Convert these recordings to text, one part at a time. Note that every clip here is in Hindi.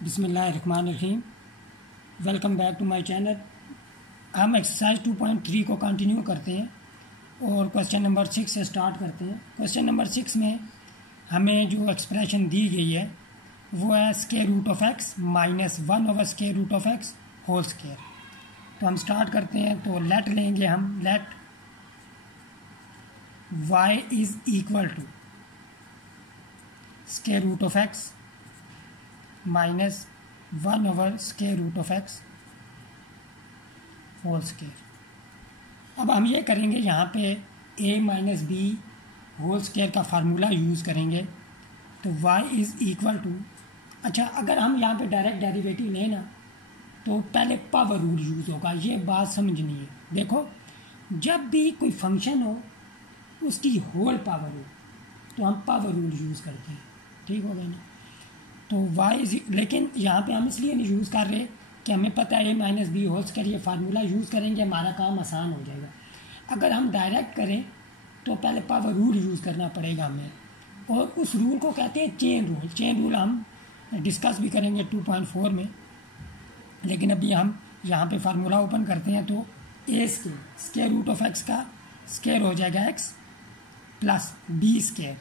बिस्मिल्लाहिर्रहमानिर्रहीम। Welcome back to my channel. हम एक्सरसाइज 2.3 को कंटिन्यू करते हैं और क्वेश्चन नंबर 6 से स्टार्ट करते हैं। क्वेश्चन नंबर 6 में हमें जो एक्सप्रेशन दी गई है वो है square root of X minus 1 over square root of X whole square. तो हम स्टार्ट करते हैं। तो लेट लेंगे हम, let y is equal to square root of X minus 1 over square root of X whole square. अब हम ये करेंगे, यहाँ पे a minus B whole square का फार्मूला यूज़ करेंगे। तो y इज़ इक्वल टू, अच्छा अगर हम यहाँ पे डायरेक्ट डेरिवेटिव लें ना तो पहले पावर रूल यूज़ होगा, ये बात समझनी है। देखो, जब भी कोई फंक्शन हो उसकी होल पावर हो तो हम पावर रूल यूज़ करते हैं, ठीक हो गया ना। तो y लेकिन यहाँ पे हम इसलिए नहीं यूज़ कर रहे कि हमें पता है a minus B whole square, ये फार्मूला यूज़ करेंगे हमारा काम आसान हो जाएगा। अगर हम डायरेक्ट करें तो पहले पावर रूल यूज़ करना पड़ेगा हमें, और उस रूल को कहते हैं चेन रूल। चेन रूल हम डिस्कस भी करेंगे 2.4 में, लेकिन अभी हम यहाँ पे फार्मूला ओपन करते हैं। तो a square root of X का स्क्वायर हो जाएगा x plus B square,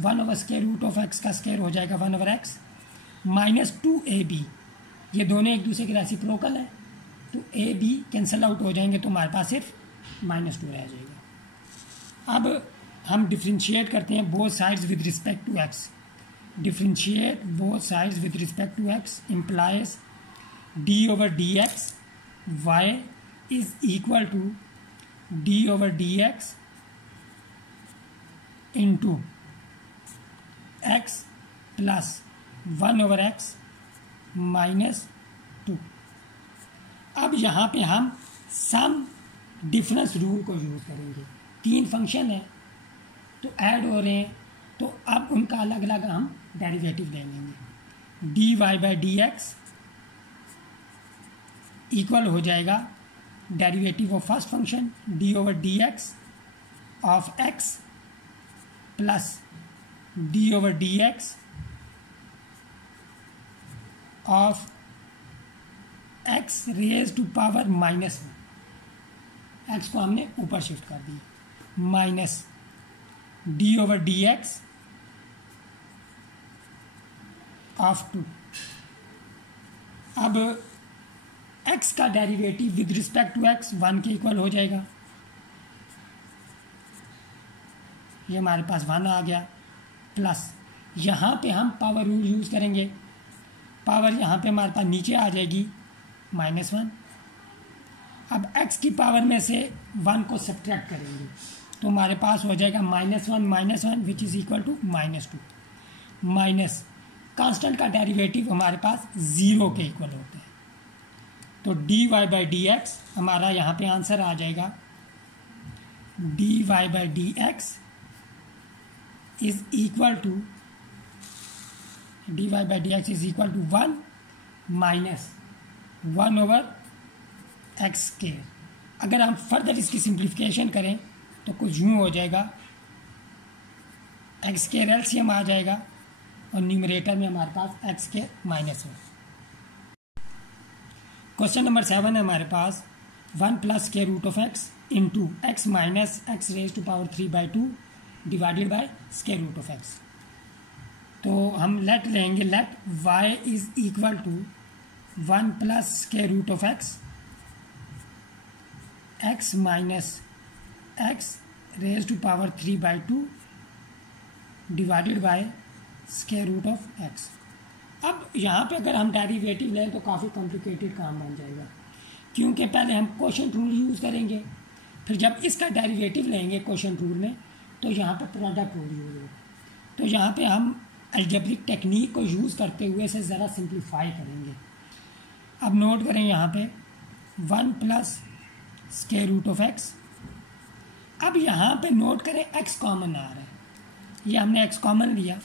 1 over square root of X का स्क्वायर हो जाएगा 1 ओवर एक्स माइनस 2ab। ये दोनों एक दूसरे के रेसिप्रोकल है, तो a b कैंसिल आउट हो जाएंगे तो हमारे पास सिर्फ -2 रह जाएगा। अब हम डिफ्रेंशिएट करते हैं both sides with respect to x। Differentiate both sides with respect to x implies d over D X Y is equal to d over D X into X plus 1 over X minus 2। अब यहाँ पे हम सम डिफरेंस रूल को यूज़ करेंगे। 3 फंक्शन है तो ऐड हो रहे हैं, तो अब उनका अलग अलग हम डेरिवेटिव ले लेंगे। D Y by D x equal हो जाएगा derivative of first function D over D x of x plus D over D x of X raise to power -1। X को हमने ऊपर शिफ्ट कर दिया, minus D over D x of 2। अब एक्स का derivative with respect to X 1 के इक्वल हो जाएगा। ये हमारे पास 1 आ गया, प्लस यहाँ पे हम पावर रूल यूज़ करेंगे। पावर यहाँ पे हमारे पास नीचे आ जाएगी -1। अब x की पावर में से 1 को सब्ट्रैक्ट करेंगे तो हमारे पास हो जाएगा -1 which is equal to -2। Minus constant का डेरिवेटिव हमारे पास 0 के इक्वल होते हैं, तो D Y by D X हमारा यहाँ पे आंसर आ जाएगा D Y by D x is equal to D Y by D x is equal to 1 minus 1 over x square. अगर हम फर्दर इसकी सिंप्लीफिकेशन करें तो कुछ यूँ हो जाएगा, एक्स स्क्वायर एलसीएम आ जाएगा और न्यूमरेटर में हमारे पास एक्स स्क्वायर -1। क्वेश्चन नंबर 7 है हमारे पास 1 plus square root of X into X minus X raise to power 3/2 divided by square root of x. तो हम लेट लेंगे, let y is equal to 1 plus square root of X X minus X raise to power 3/2 divided by square root of X. अब यहाँ पे अगर हम डेरिवेटिव लें तो काफ़ी कॉम्प्लिकेटेड काम बन जाएगा, क्योंकि पहले हम क्वोशिएंट रूल यूज़ करेंगे, फिर जब इसका डेरिवेटिव लेंगे क्वोशिएंट रूल में तो यहाँ पे प्रोडक्ट रूल यूज़ होगा। तो यहाँ पे हम अलजेब्रिक टेक्निक को यूज़ करते हुए इसे ज़रा सिंप्लीफाई करेंगे। अब नोट करें यहाँ पे 1 plus square root of X. अब यहाँ पे नोट करें x कॉमन आ रहा है, ये हमने x कॉमन लिया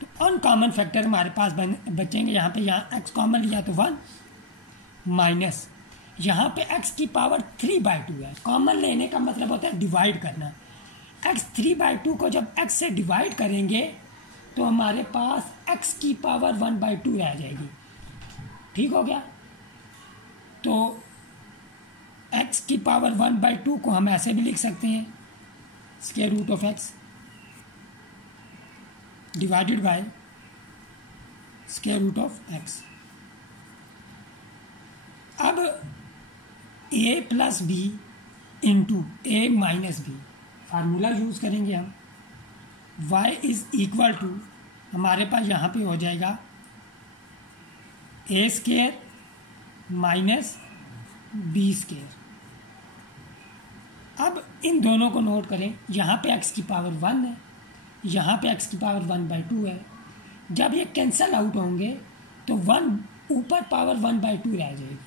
तो अनकॉमन फैक्टर हमारे पास बचेंगे। यहाँ पे x कॉमन लिया तो 1 माइनस यहाँ पे x की पावर 3/2 है। कॉमन लेने का मतलब होता है डिवाइड करना। x 3/2 को जब x से डिवाइड करेंगे तो हमारे पास x की पावर 1/2 रह जाएगी। ठीक हो गया। तो x की पावर 1/2 को हम ऐसे भी लिख सकते हैं, square root of x divided by square root of x। अब a plus B into A minus B formula use करेंगे हम। y इज इक्वल टू हमारे पास यहाँ पे हो जाएगा ए स्क्वायर माइनस बी स्क्वायर। अब इन दोनों को नोट करें, यहाँ पे x की पावर 1 है, यहाँ पे x की पावर 1/2 है। जब ये कैंसल आउट होंगे तो 1 ऊपर पावर 1/2 रह जाएगी,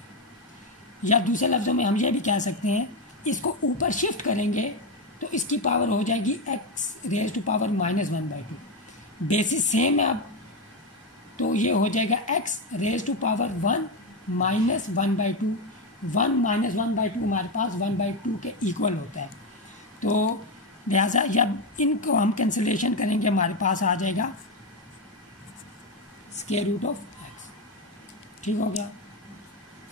या दूसरे लफ्ज़ों में हम ये भी कह सकते हैं, इसको ऊपर शिफ्ट करेंगे तो इसकी पावर हो जाएगी x raise to power -1/2। Basis same है अब, तो ये हो जाएगा x रेज टू पावर 1 -1/2। 1 -1/2 हमारे पास 1/2 के इक्वल होता है। तो लिहाजा जब इनको हम कैंसिलेशन करेंगे हमारे पास आ जाएगा स्क्वायर रूट ऑफ x। ठीक हो गया,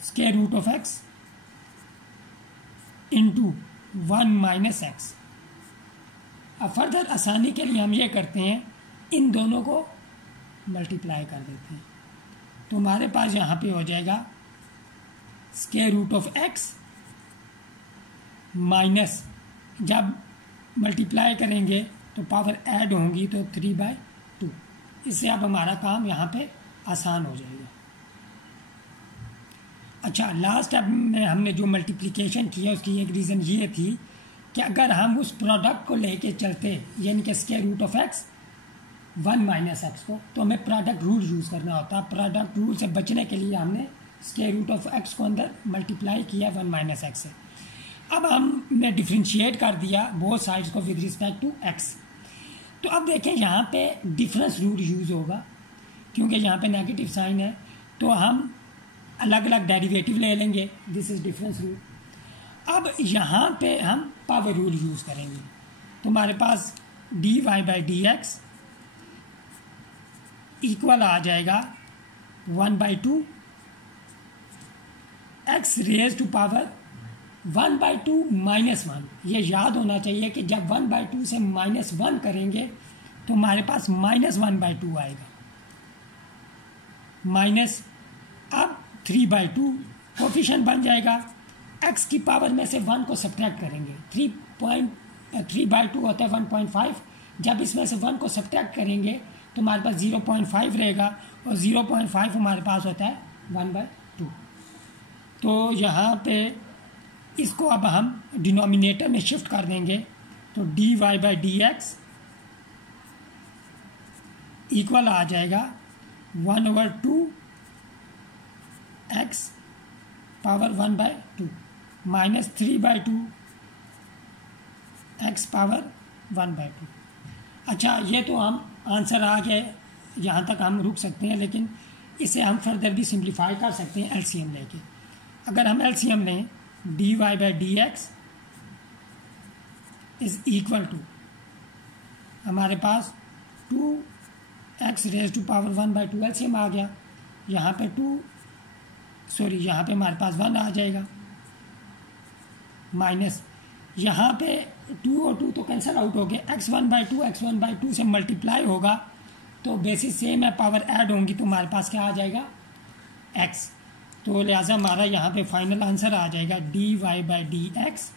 square root of x into 1 minus x. अब फर्दर आसानी के लिए हम ये करते हैं, इन दोनों को मल्टीप्लाई कर देते हैं, तो हमारे पास यहाँ पे हो जाएगा square root of x minus, जब मल्टीप्लाई करेंगे तो पावर ऐड होंगी तो 3/2। इससे अब हमारा काम यहाँ पे आसान हो जाएगा। अच्छा, लास्ट स्टेप में हमने जो मल्टीप्लिकेशन किया उसकी एक रीज़न ये थी कि अगर हम उस प्रोडक्ट को लेके चलते, यानी कि square root of x 1 minus X को, तो हमें प्रोडक्ट रूल यूज़ करना होता। प्रोडक्ट रूल से बचने के लिए हमने स्क्वायर रूट ऑफ x को अंदर मल्टीप्लाई किया 1 माइनस एक्स से। अब हमने डिफ्रेंशिएट कर दिया बोथ साइड्स को विद रिस्पेक्ट टू x। तो अब देखें यहाँ पे डिफरेंस रूल यूज़ होगा, क्योंकि यहाँ पे नेगेटिव साइन है, तो हम अलग अलग डेरिवेटिव ले लेंगे, दिस इज डिफरेंस रूल। अब यहाँ पे हम पावर रूल यूज़ करेंगे, तो हमारे पास dy/dx इक्वल आ जाएगा 1/2 x रेज टू पावर 1/2 -1। ये याद होना चाहिए कि जब 1/2 से -1 करेंगे तो हमारे पास -1/2 आएगा, माइनस अब 3/2 कोफिशिएंट बन जाएगा। x की पावर में से 1 को सब्ट्रैक्ट करेंगे, 3/2 होता है 1.5। जब इसमें से 1 को सब्ट्रैक्ट करेंगे तो हमारे पास 0.5 रहेगा, और 0.5 हमारे पास होता है 1/2। तो यहाँ पे इसको अब हम डिनोमिनेटर में शिफ्ट कर देंगे, तो dy/dx इक्वल आ जाएगा 1/2 x power 1/2 minus 3/2 x power 1/2। अच्छा, ये तो हम आंसर आ गए, यहाँ तक हम रुक सकते हैं, लेकिन इसे हम फर्दर भी सिंप्लीफाई कर सकते हैं एलसीएम लेके। अगर हम एलसीएम लें, dy/dx इज इक्वल टू हमारे पास 2x raise to power 1/2 LCM आ गया। यहाँ पे यहाँ पे हमारे पास 1 आ जाएगा, माइनस यहाँ पे 2 और 2 तो कैंसिल आउट हो गए, x 1/2 से मल्टीप्लाई होगा तो बेसिस सेम है, पावर ऐड होंगी तो हमारे पास क्या आ जाएगा x। तो लिहाजा हमारा यहाँ पे फाइनल आंसर आ जाएगा dy/dx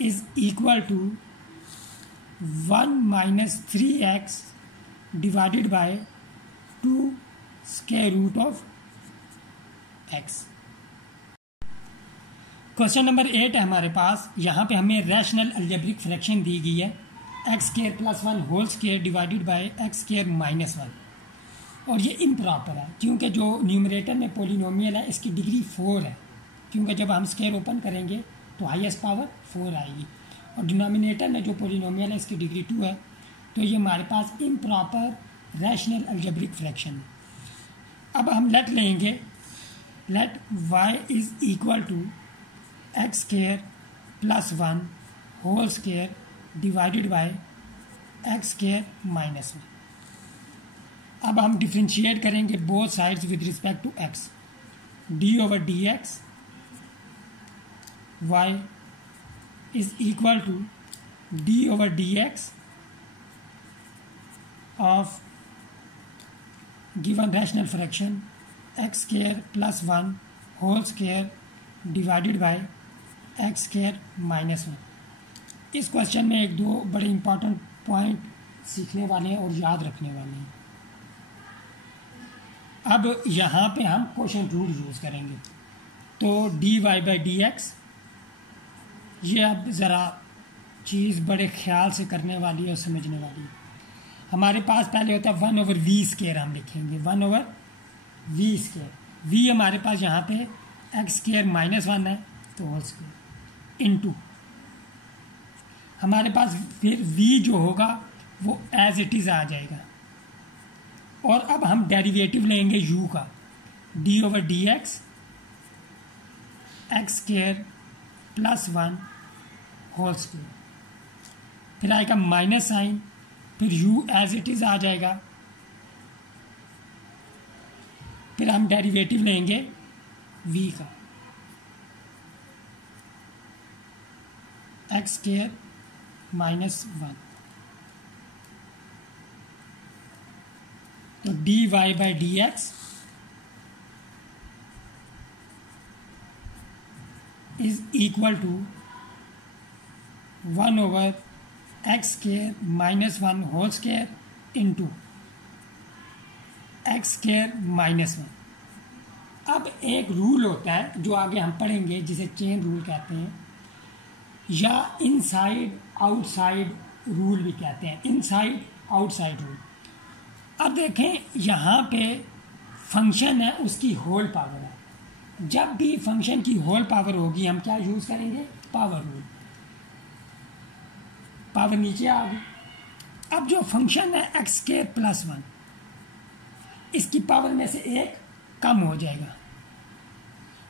is equal to 1 - 3x divided by 2 square root of x। Question number 8 है हमारे पास। यहाँ पे हमें रैशनल अलजेब्रिक फ्रैक्शन दी गई है x² + 1 whole square divided by x² - 1, और ये इम्प्रॉपर है क्योंकि जो न्यूमरेटर में पोलिनोमियल है इसकी डिग्री 4 है, क्योंकि जब हम स्क्वायर ओपन करेंगे तो हाईएस्ट पावर 4 आएगी, और डिनोमिनेटर में जो पोलिनोमियल है इसकी डिग्री 2 है। तो ये हमारे पास इम्प्रॉपर रैशनल अलजेब्रिक फ्रैक्शन है। अब हम लेट लेंगे, let y is equal to x² + 1 whole square divided by x² - 1। अब हम डिफ्रेंशिएट करेंगे both sides with respect to X. D over D X Y is equal to D over D x of given rational fraction X square plus 1 whole square divided by X square minus 1। इस क्वेश्चन में एक दो बड़े इंपॉर्टेंट पॉइंट सीखने वाले हैं और याद रखने वाले हैं। अब यहाँ पे हम क्वोशंट रूल यूज़ करेंगे। तो D Y by D X, ये अब ज़रा चीज़ बड़े ख्याल से करने वाली है और समझने वाली है। हमारे पास पहले होता है 1 ओवर वी स्क्वायर, हम लिखेंगे 1 ओवर वी स्क्वायर। वी हमारे पास यहाँ पे एक्स स्क्वायर माइनस 1 है तो होल स्क्वायर इनटू हमारे पास फिर v जो होगा वो एज इट इज़ आ जाएगा। और अब हम डेरिवेटिव लेंगे u का, d over D X X square plus 1 whole square, फिर आएगा माइनस साइन, फिर u एज इट इज़ आ जाएगा। फिर हम डेरिवेटिव लेंगे v का, एक्स स्क्वायर माइनस 1, तो D Y by D x is equal to 1 over x square minus 1 whole square into x square minus 1। अब एक रूल होता है जो आगे हम पढ़ेंगे जिसे चेन रूल कहते हैं, या इनसाइड आउटसाइड रूल भी कहते हैं, इनसाइड आउटसाइड रूल। अब देखें यहाँ पे फंक्शन है, उसकी होल पावर है। जब भी फंक्शन की होल पावर होगी हम क्या यूज़ करेंगे, पावर रूल। पावर नीचे आ गई। अब जो फंक्शन है एक्स स्क्वायर प्लस 1, इसकी पावर में से एक कम हो जाएगा।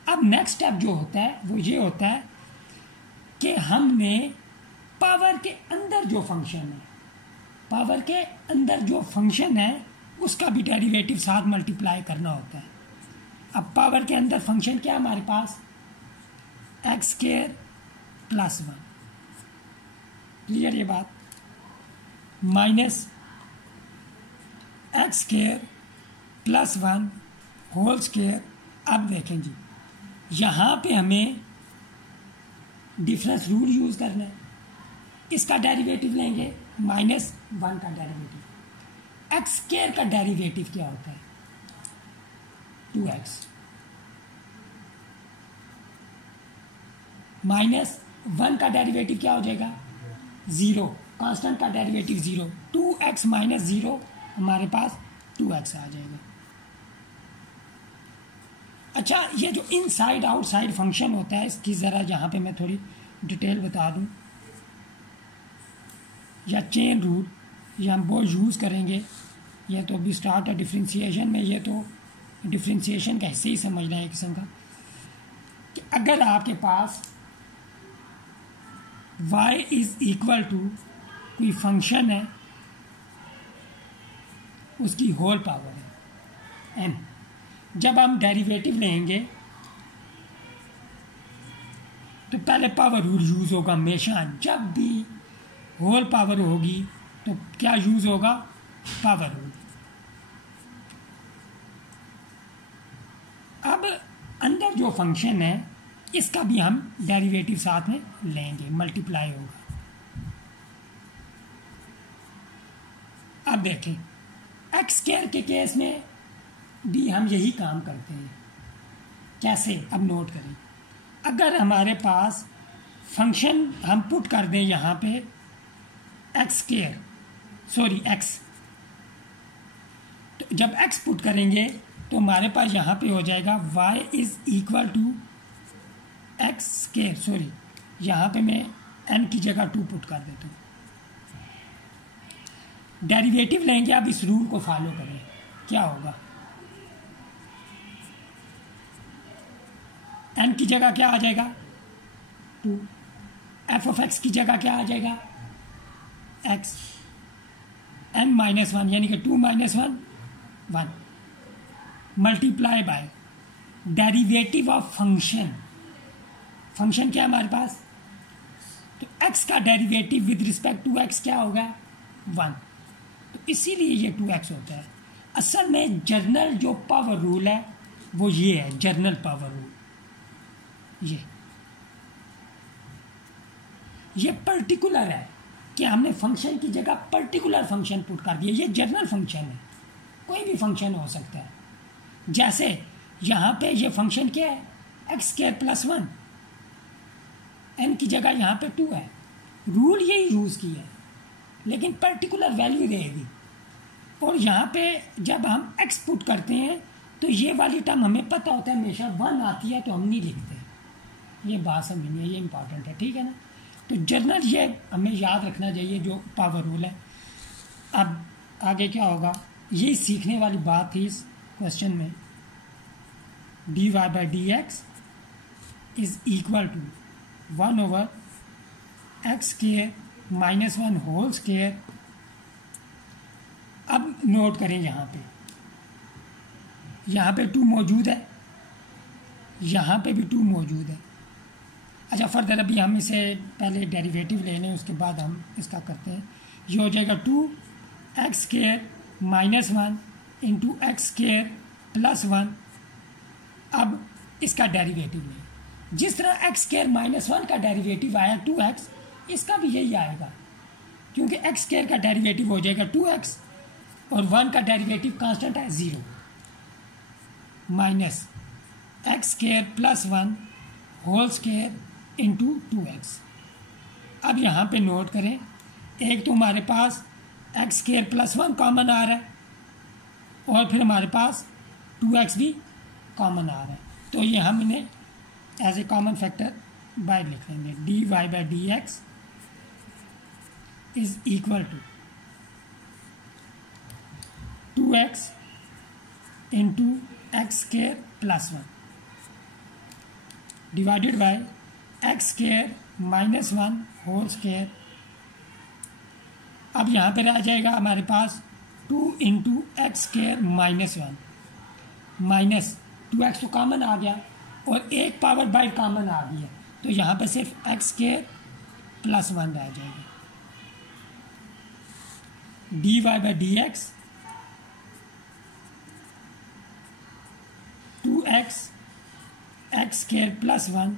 अब नेक्स्ट स्टेप जो होता है वो ये होता है कि हमने पावर के अंदर जो फंक्शन है, पावर के अंदर जो फंक्शन है उसका भी डेरिवेटिव साथ मल्टीप्लाई करना होता है। अब पावर के अंदर फंक्शन क्या है हमारे पास, एक्स स्क्वायर प्लस 1, क्लियर ये बात, minus x square plus 1 whole square. अब देखें जी, यहाँ पे हमें डिफरेंस रूल यूज़ करना है। इसका डेरिवेटिव लेंगे माइनस 1 का डेरिवेटिव। एक्स स्क्वायर का डेरिवेटिव क्या होता है, 2x, माइनस 1 का डेरिवेटिव क्या हो जाएगा, 0, कांस्टेंट का डेरिवेटिव 0, 2x माइनस 0 हमारे पास 2x आ जाएगा। अच्छा, ये जो इनसाइड आउटसाइड फंक्शन होता है इसकी ज़रा यहाँ पे मैं थोड़ी डिटेल बता दूँ, या चेन रूल, ये हम वो यूज़ करेंगे। ये तो अभी स्टार्ट है डिफ्रेंशिएशन में, ये तो डिफ्रेंशिएशन का हिस्से ही समझना है एक किस्म का, कि अगर आपके पास y इज़ इक्वल टू कोई फंक्शन है, उसकी होल पावर है m, जब हम डेरिवेटिव लेंगे तो पहले पावर रूल यूज़ होगा हमेशा। जब भी होल पावर होगी तो क्या यूज़ होगा, पावर रूल। अब अंदर जो फंक्शन है इसका भी हम डेरिवेटिव साथ में लेंगे, मल्टीप्लाई होगा। अब देखें एक्स स्क्वायर के केस में भी हम यही काम करते हैं। कैसे, अब नोट करें, अगर हमारे पास फंक्शन हम पुट कर दें यहाँ पे एक्स स्क्वायर, सॉरी एक्स, तो जब एक्स पुट करेंगे तो हमारे पास यहाँ पे हो जाएगा y is equal to x square, sorry यहाँ पे मैं n की जगह 2 पुट कर देता हूँ। डेरिवेटिव लेंगे, अब इस रूल को फॉलो करें, क्या होगा, n की जगह क्या आ जाएगा, 2, एफ ऑफ एक्स की जगह क्या आ जाएगा, x, n माइनस 1, यानी कि 2 minus 1 1 multiply by derivative of function. Function क्या है हमारे पास, तो x का derivative with respect to x क्या होगा 1, तो इसीलिए ये 2x होता है। असल में जर्नल जो पावर रूल है वो ये है, जर्नल पावर रूल। ये पर्टिकुलर है कि हमने फंक्शन की जगह पर्टिकुलर फंक्शन पुट कर दिया। ये जर्नल फंक्शन है, कोई भी फंक्शन हो सकता है। जैसे यहाँ पे ये फंक्शन क्या है x² + 1, n की जगह यहाँ पे 2 है। रूल यही यूज़ किया है, लेकिन पर्टिकुलर वैल्यू रहेगी। और यहाँ पे जब हम x पुट करते हैं तो ये वाली टर्म हमें पता होता है हमेशा 1 आती है, तो हम नहीं लिखते। ये बात समझनी है, ये इंपॉर्टेंट है, ठीक है ना। तो जर्नल ये हमें याद रखना चाहिए जो पावर रूल है। अब आगे क्या होगा, ये सीखने वाली बात थी इस क्वेश्चन में। dy/dx is equal to 1/x² - 1 whole square. अब नोट करें यहाँ पे 2 मौजूद है, यहाँ पे भी 2 मौजूद है। अच्छा फर्दर अभी हम इसे पहले डेरिवेटिव ले लें, उसके बाद हम इसका करते हैं। ये हो जाएगा 2x² - 1 इंटू x² + 1। अब इसका डेरिवेटिव लें। जिस तरह x² - 1 का डेरिवेटिव आया 2x, इसका भी यही आएगा, क्योंकि x² का डेरिवेटिव हो जाएगा 2x और 1 का डेरिवेटिव कांस्टेंट है 0 minus x² + 1 whole square into 2x। अब यहाँ पे नोट करें, एक तो हमारे पास x² + 1 कॉमन आ रहा है और फिर हमारे पास 2x भी कॉमन आ रहा है, तो ये हम इन्हें एज ए कॉमन फैक्टर बाहर लिख लेंगे। dy/dx is equal to 2x into x² + 1 divided by x² - 1 whole square. अब यहाँ पे रह जाएगा हमारे पास 2 इंटू x² - 1 माइनस 2x तो कॉमन आ गया और एक पावर बाई कॉमन आ गई है, तो यहाँ पे सिर्फ x² + 1 रह जाएगा। dy/dx 2x x² + 1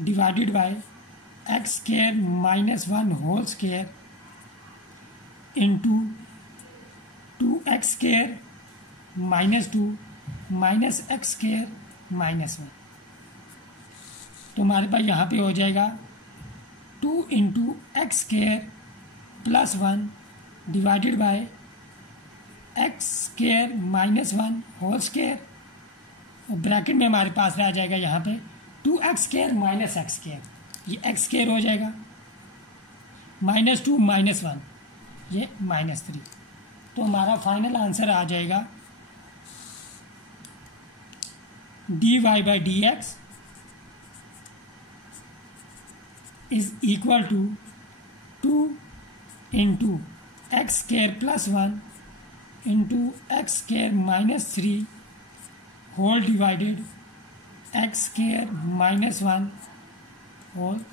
divided by x² - 1 whole square into 2x² - 2 minus x² - 1। तो हमारे पास यहाँ पे हो जाएगा 2 into x² + 1 divided by x² - 1 whole square, और ब्रैकेट में हमारे पास रह जाएगा यहाँ पे 2x² - x², ये x² हो जाएगा -2 - 1, ये -3। तो हमारा फाइनल आंसर आ जाएगा dy/dx is equal to 2 into x² + 1 into x² - 3 whole divided x² - 1 whole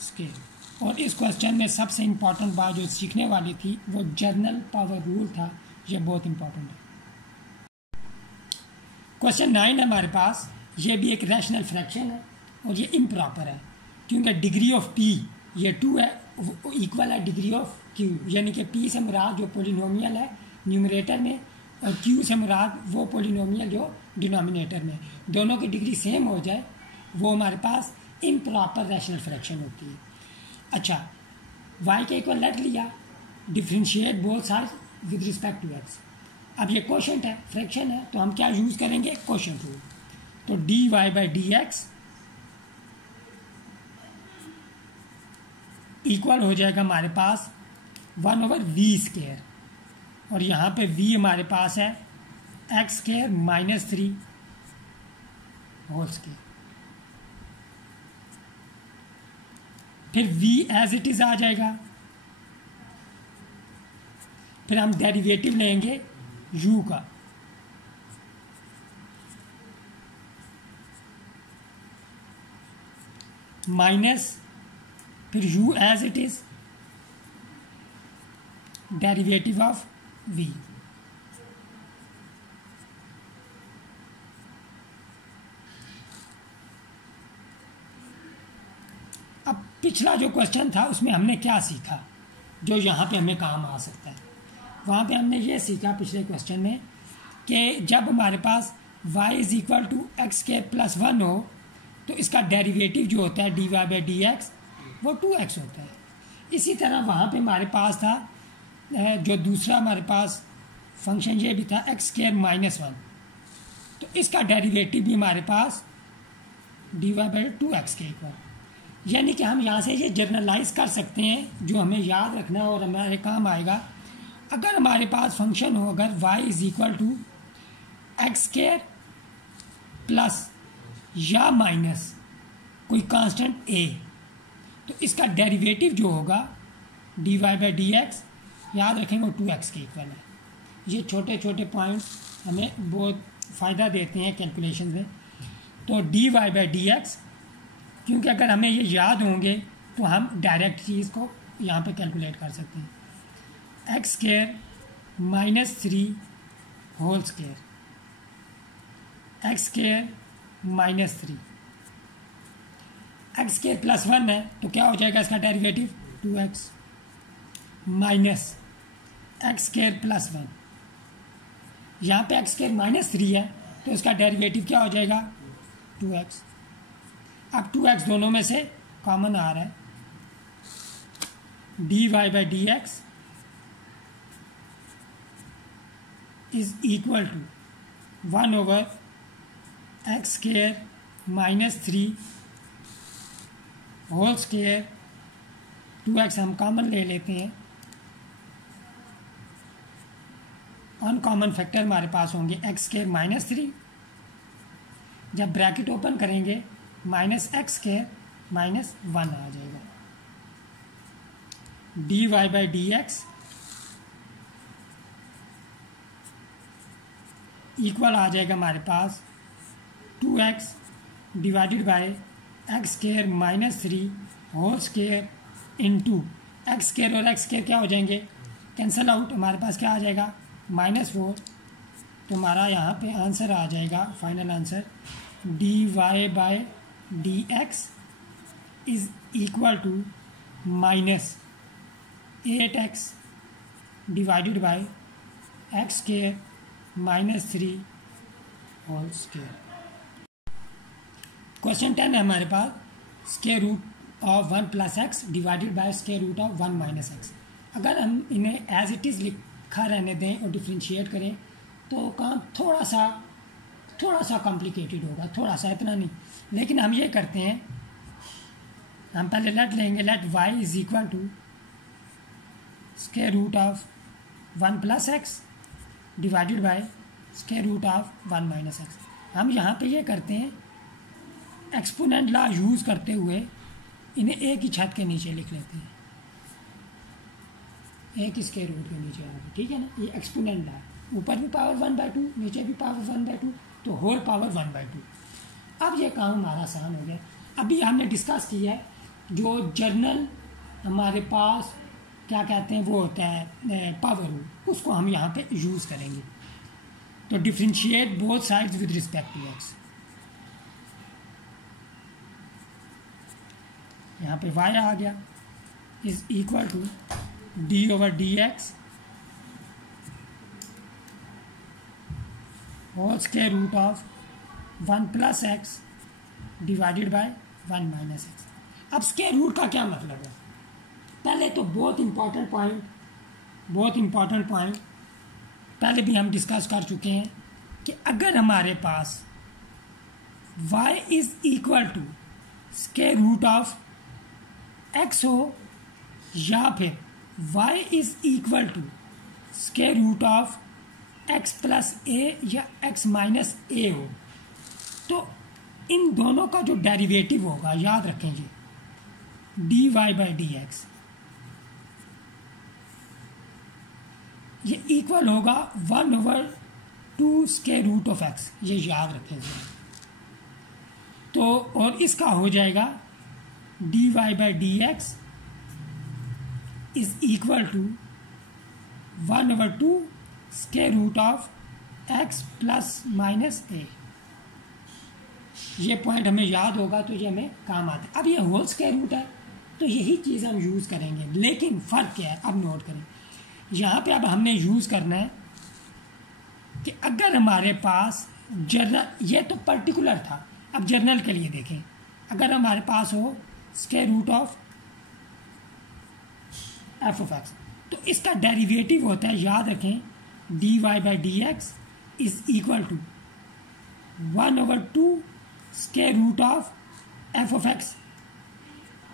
square. और इस क्वेश्चन में सबसे इम्पॉर्टेंट बात जो सीखने वाली थी वो जर्नल पावर रूल था, ये बहुत इम्पॉर्टेंट है। क्वेश्चन 9 है हमारे पास, ये भी एक रैशनल फ्रैक्शन है और ये इम्प्रॉपर है, क्योंकि डिग्री ऑफ p ये 2 है, वो इक्वल है डिग्री ऑफ q, यानी कि p से मुराद जो पोलिनोमियल है न्यूमरेटर में और q से मुराद वो पोलिनोमियल जो डिनोमिनेटर में, दोनों की डिग्री सेम हो जाए वो हमारे पास इम्प्रॉपर रैशनल फ्रैक्शन होती है। अच्छा, y के इक्वल लेट लिया, differentiate both sides with respect to x। अब ये क्वोशंट है, फ्रैक्शन है, तो हम क्या यूज़ करेंगे, क्वोशंट रूल। तो dy/dx इक्वल हो जाएगा हमारे पास 1/v², और यहाँ पे v हमारे पास है x² - 3 होल स्क्वायर। फिर v एज इट इज आ जाएगा, फिर हम डेरिवेटिव लेंगे u का, माइनस फिर u as it is derivative of v। अब पिछला जो क्वेश्चन था उसमें हमने क्या सीखा जो यहाँ पे हमें काम आ सकता है। वहाँ पे हमने ये सीखा पिछले क्वेश्चन में कि जब हमारे पास y is equal to x के प्लस 1 हो तो इसका डेरिवेटिव जो होता है dy बाई डी एक्स वो 2x होता है। इसी तरह वहाँ पे हमारे पास था जो दूसरा हमारे पास फंक्शन ये भी था एक्स स्क्वायर माइनस 1, तो इसका डेरिवेटिव भी हमारे पास dy बाई 2x के इक्वल। यानी कि हम यहाँ से ये जर्नलाइज कर सकते हैं जो हमें याद रखना और हमारे काम आएगा। अगर हमारे पास फंक्शन हो अगर y is equal to x square plus या माइनस कोई कांस्टेंट a, तो इसका डेरिवेटिव जो होगा dy बाई डी एक्स याद रखेंगे वो 2x के इक्वल है। ये छोटे छोटे पॉइंट्स हमें बहुत फ़ायदा देते हैं कैलकुलेशन में। तो dy बाई डी एक्स, क्योंकि अगर हमें ये याद होंगे तो हम डायरेक्ट चीज़ को यहाँ पे कैलकुलेट कर सकते हैं। X square minus 3 whole square, x square minus 3, x square plus 1 है तो क्या हो जाएगा इसका derivative 2x minus x square plus 1। यहाँ पे एक्स स्क्वायर माइनस 3 है तो इसका डेरिवेटिव क्या हो जाएगा 2x। अब 2x दोनों में से कॉमन आ रहा है, dy by D x is equal to 1 over x square minus 3 whole square 2x हम कॉमन ले लेते हैं। अनकॉमन फैक्टर हमारे पास होंगे एक्स स्क्वायर माइनस 3, जब ब्रैकेट ओपन करेंगे माइनस एक्स स्क्वायर माइनस 1 आ जाएगा। dy by D x equal आ जाएगा हमारे पास 2x divided by x square minus 3 whole square into x square और एक्स स्क्वायर क्या हो जाएंगे कैंसल आउट, हमारे पास क्या आ जाएगा -4। तो हमारा यहाँ पे आंसर आ जाएगा final answer dy by D x is equal to minus 8x divided by x square minus 3 whole square. Question 10 है हमारे पास square root of 1 plus x divided by square root of 1 minus x. अगर हम इन्हें एज इट इज़ लिखा रहने दें और डिफ्रेंशिएट करें तो काम थोड़ा सा कॉम्प्लिकेटेड होगा, थोड़ा सा, इतना नहीं। लेकिन हम ये करते हैं, हम पहले लेट लेंगे, let y is equal to square root of 1 plus x divided by square root of 1 minus x. हम यहाँ पे ये करते हैं एक्सपोनेंट लॉ यूज़ करते हुए इन्हें एक ही छत के नीचे लिख लेते हैं, एक ही स्क्वायर रूट के नीचे आ गए, ठीक है ना। ये एक्सपोनेंट लॉ, ऊपर भी पावर 1/2 नीचे भी पावर 1/2 तो होल पावर 1/2। अब ये काम हमारा आसान हो गया। अभी हमने डिस्कस किया है जो जर्नल हमारे पास क्या कहते हैं वो होता है पावर रूल, उसको हम यहाँ पे यूज़ करेंगे। तो differentiate both sides with respect to x, यहाँ पे y आ गया is equal to D over D x whole square root of 1 plus x divided by 1 minus x. अब स्क्वायर रूट का क्या मतलब है? पहले तो बहुत इंपॉर्टेंट पॉइंट पहले भी हम डिस्कस कर चुके हैं कि अगर हमारे पास y is equal to square root of x हो या फिर y is equal to square root of x plus a या x माइनस ए हो, तो इन दोनों का जो डेरिवेटिव होगा याद रखेंगे dy बाई डी एक्स, ये इक्वल होगा 1/2 स्क्वायर रूट ऑफ x, ये याद रखेंगे। तो और इसका हो जाएगा D Y by D x is equal to 1/2 square root of x plus minus a. ये पॉइंट हमें याद होगा तो ये हमें काम आता है। अब ये होल स्क्वायर रूट है तो यही चीज़ हम यूज़ करेंगे, लेकिन फ़र्क क्या है अब नोट करें। यहाँ पे अब हमने यूज़ करना है कि अगर हमारे पास जर्नल, ये तो पर्टिकुलर था, अब जर्नल के लिए देखें, अगर हमारे पास हो square root of f of x तो इसका डेरिवेटिव होता है, याद रखें, d Y by D x is equal to 1/2 square root of f of x.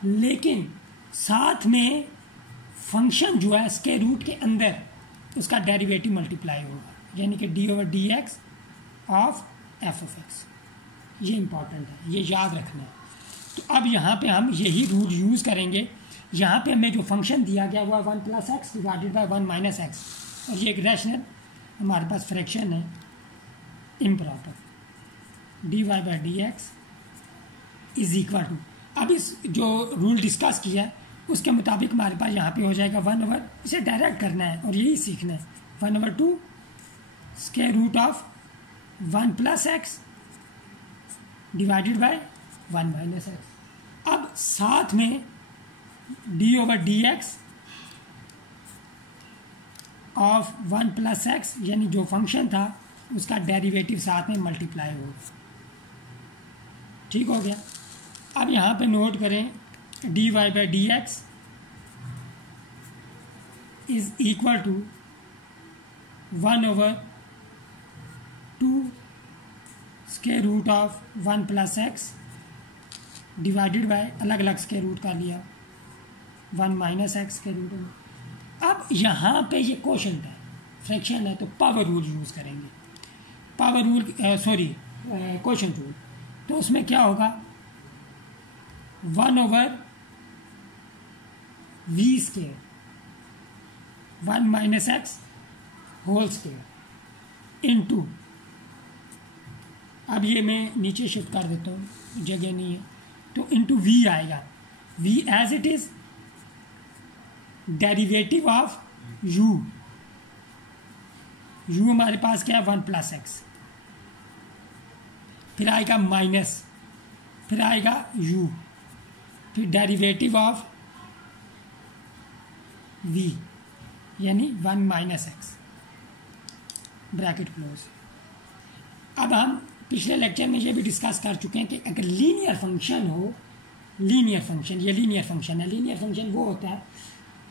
लेकिन साथ में फंक्शन जो है स्क्वायर रूट के अंदर उसका डेरिवेटिव मल्टीप्लाई होगा, यानी कि D over D x of f of x. ये इंपॉर्टेंट है, ये याद रखना है। तो अब यहाँ पे हम यही रूल यूज़ करेंगे। यहाँ पे हमें जो फंक्शन दिया गया हुआ 1 + x डिवाइडेड बाई 1 - x, और ये एक रैशनल हमारे पास फ्रैक्शन है improper, d Y by D x is equal to, अब इस जो रूल डिस्कस किया है उसके मुताबिक हमारे पास यहाँ पे हो जाएगा 1/, इसे डायरेक्ट करना है और यही सीखना है, 1/2 square root of 1 + x divided by 1 - x। अब साथ में d over D x of 1 + x, यानी जो फंक्शन था उसका डेरिवेटिव साथ में मल्टीप्लाई होगा। ठीक हो गया। अब यहाँ पे नोट करें, d Y by D x is equal to 1/2 square root of 1 + x divided by, अलग अलग स्क्वायर रूट का लिया, 1 - x स्क्वायर रूट में। अब यहाँ पे ये क्वोशंट है, फ्रैक्शन है, तो पावर रूल यूज़ करेंगे। पावर रूल क्वोशंट रूल, तो उसमें क्या होगा, 1/v², 1 - x whole square into, अब ये मैं नीचे शिफ्ट कर देता हूँ, जगह नहीं है, तो इनटू v आएगा, v as it is derivative of u हमारे पास क्या है 1 + x, फिर आएगा माइनस, फिर आएगा u, फिर डेरिवेटिव ऑफ v यानी 1 - x ब्रैकेट क्लोज। अब हम पिछले लेक्चर में ये भी डिस्कस कर चुके हैं कि अगर लीनियर फंक्शन हो, लीनियर फंक्शन, ये लीनियर फंक्शन है, लीनियर फंक्शन वो होता है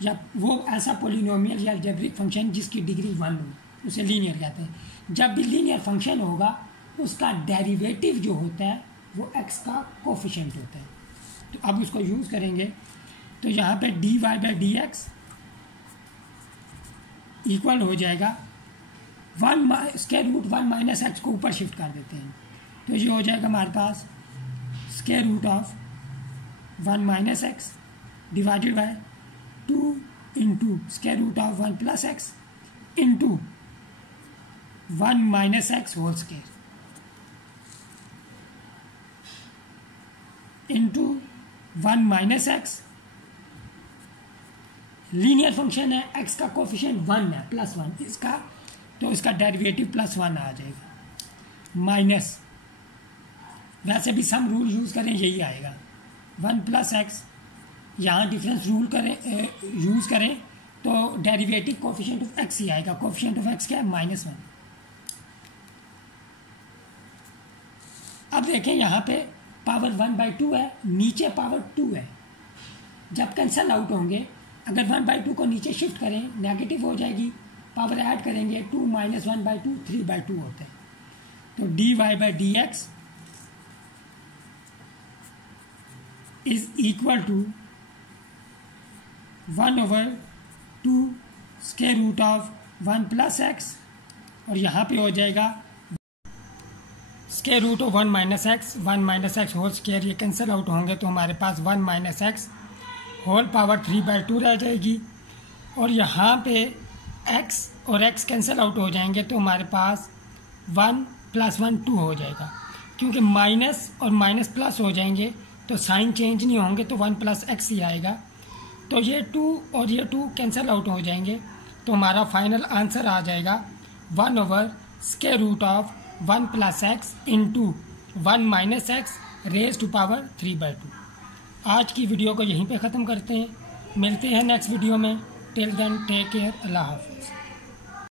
या वो ऐसा पोलिनोमियल या अलजेब्रिक फंक्शन जिसकी डिग्री 1 हो, उसे लीनियर कहते हैं। जब भी लीनियर फंक्शन होगा उसका डेरिवेटिव जो होता है वो x का कोफिशिएंट होता है। तो अब उसको यूज़ करेंगे, तो यहाँ पे d Y by D x equal हो जाएगा 1 स्क्वायर रूट 1 - x को ऊपर शिफ्ट कर देते हैं, तो ये हो जाएगा हमारे पास square root of 1 - x divided by 2 into square root of 1 + x into 1 - x whole square into 1 - x। Linear function है, x का कोफिशिएंट 1 है, +1 इसका, तो इसका डेरिवेटिव +1 आ जाएगा, माइनस, वैसे भी सम रूल यूज़ करें यही आएगा, 1 + x, यहाँ डिफरेंस रूल करें यूज़ करें तो डेरिवेटिव कोफिशिएंट ऑफ x ही आएगा। कोफिशिएंट ऑफ x क्या है, -1। अब देखें यहाँ पे पावर 1/2 है, नीचे पावर 2 है, जब कैंसल आउट होंगे, अगर 1/2 को नीचे शिफ्ट करें नेगेटिव हो जाएगी, पावर ऐड करेंगे 2 - 1/2 3/2 होता है। तो D Y by D x is equal to 1/2 square root of 1 + x, और यहाँ पे हो जाएगा square root of 1 - x, 1 - x whole square, ये कैंसिल आउट होंगे तो हमारे पास 1 - x होल पावर 3/2 रह जाएगी, और यहाँ पे x और x कैंसिल आउट हो जाएंगे तो हमारे पास 1 + 1 2 हो जाएगा, क्योंकि माइनस और माइनस प्लस हो जाएंगे तो साइन चेंज नहीं होंगे, तो 1 + x ही आएगा। तो ये 2 और ये 2 कैंसिल आउट हो जाएंगे, तो हमारा फाइनल आंसर आ जाएगा 1/√1 + x into 1 - x raise to power 3/2। आज की वीडियो को यहीं पे ख़त्म करते हैं, मिलते हैं नेक्स्ट वीडियो में। टिल देन टेक केयर, अल्लाह हाफ़िज़।